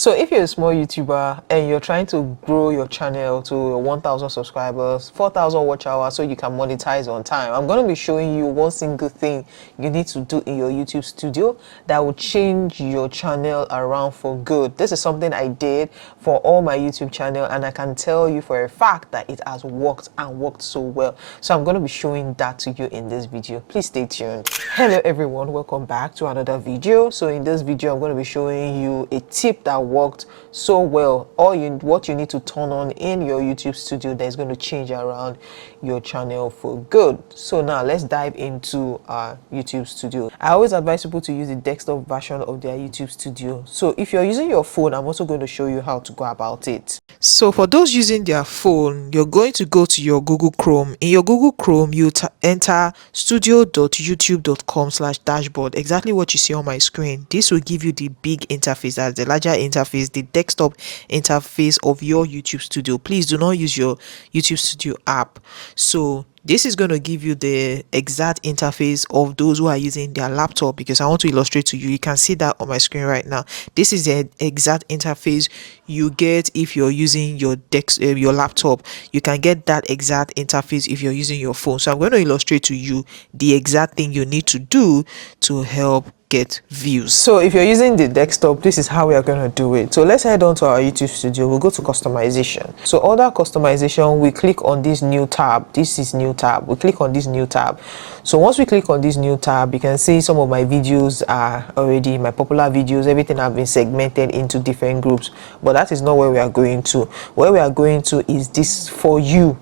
So if you're a small YouTuber and you're trying to grow your channel to 1,000 subscribers, 4,000 watch hours so you can monetize on time, I'm going to be showing you one single thing you need to do in your YouTube studio that will change your channel around for good. This is something I did for all my YouTube channel, and I can tell you for a fact that it has worked and worked so well. So I'm going to be showing that to you in this video. Please stay tuned. Hello everyone, welcome back to another video. So in this video, I'm going to be showing you a tip that worked so well. What you need to turn on in your YouTube studio that is going to change around your channel for good. So now let's dive into our YouTube studio. I always advise people to use the desktop version of their YouTube studio. So if you're using your phone, I'm also going to show you how to go about it. So for those using their phone, you're going to go to your Google Chrome. In your Google Chrome, you enter studio.youtube.com/dashboard, exactly what you see on my screen. This will give you the big interface, that's the larger interface, the desktop interface of your YouTube studio. Please do not use your YouTube studio app. So this is going to give you the exact interface of those who are using their laptop, because I want to illustrate to you. You can see that on my screen right now. This is the exact interface you get if you're using your your laptop. You can get that exact interface if you're using your phone. So I'm going to illustrate to you the exact thing you need to do to help get views. So if you're using the desktop, this is how we are going to do it. So let's head on to our YouTube studio. We'll go to customization. So under customization, we click on this new tab. This is new tab. We click on this new tab. So once we click on this new tab, you can see some of my videos are already my popular videos. Everything have been segmented into different groups, but that is not where we are going to. Where we are going to is this for you.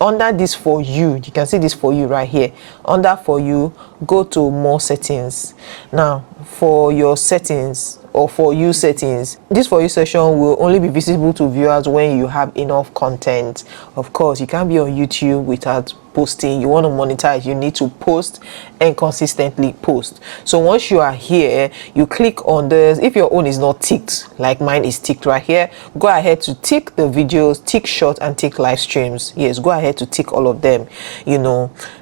Under this for you, you can see this for you right here. Under for you, go to more settings. Now for your settings, or for you settings, this for you section will only be visible to viewers when you have enough content. Of course, you can't be on YouTube without posting. You want to monetize, you need to post and consistently post. So once you are here, you click on this. If your own is not ticked, like mine is ticked right here, go ahead to tick the videos, tick short, and tick live streams. Yes, go ahead to tick all of them,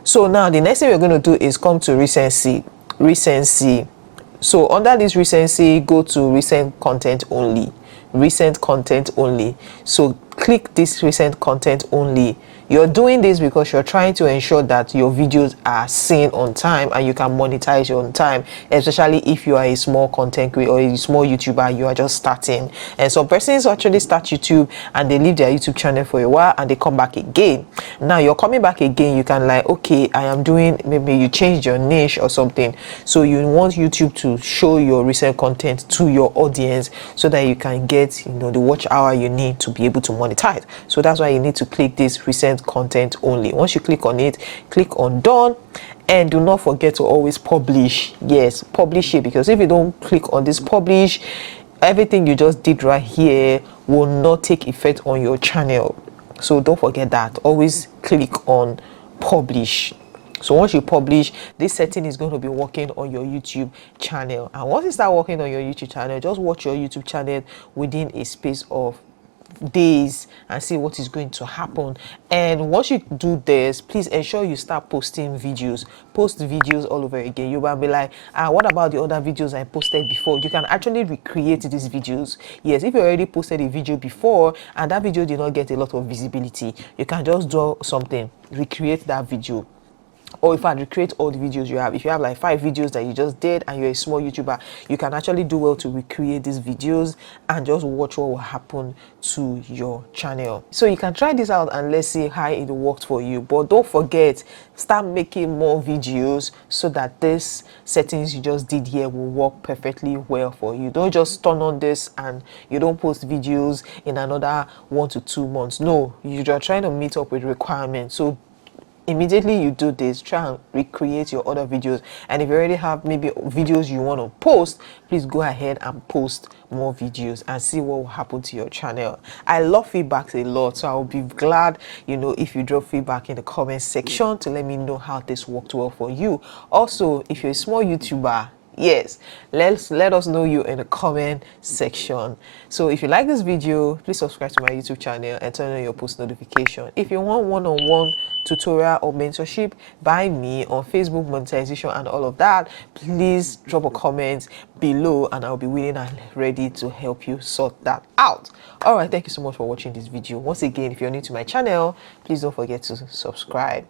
So now the next thing we're going to do is come to recency. So under this recency, go to recent content only. So click this recent content only. You're doing this because you're trying to ensure that your videos are seen on time and you can monetize your own time, especially if you are a small content creator or a small YouTuber, you are just starting. And some persons actually start YouTube and they leave their YouTube channel for a while and they come back again. Now you're coming back again, you can okay, I am doing, maybe you changed your niche or something. So you want YouTube to show your recent content to your audience so that you can get, the watch hour you need to be able to monetize. So that's why you need to click this recent content only. Once you click on it, click on done, and do not forget to always publish. Yes, publish it, because if you don't click on this publish, everything you just did right here will not take effect on your channel. So don't forget that. Always click on publish. So once you publish, this setting is going to be working on your YouTube channel. And once it starts working on your YouTube channel, just watch your YouTube channel within a space of days and see what is going to happen. And once you do this, please ensure you start posting videos. Post videos all over again. You will be like, what about the other videos I posted before? You can actually recreate these videos. Yes, if you already posted a video before and that video did not get a lot of visibility, you can just do something, recreate that video. Or if I recreate all the videos you have, if you have like 5 videos that you just did and you're a small YouTuber, you can actually do well to recreate these videos and just watch what will happen to your channel. So you can try this out and let's see how it worked for you. But don't forget, start making more videos so that this settings you just did here will work perfectly well for you. Don't just turn on this and you don't post videos in another 1 to 2 months. No, you're trying to meet up with requirements. So immediately you do this, try and recreate your other videos. And if you already have maybe videos you want to post, please go ahead and post more videos and see what will happen to your channel. I love feedbacks a lot, so I'll be glad if you drop feedback in the comment section to let me know how this worked well for you. Also, if you're a small YouTuber, Yes, let us know you in the comment section. So if you like this video, please subscribe to my YouTube channel and turn on your post notification. If you want one-on-one tutorial or mentorship by me on Facebook monetization and all of that, please drop a comment below and I'll be willing and ready to help you sort that out. All right, thank you so much for watching this video. Once again, if you're new to my channel, please don't forget to subscribe.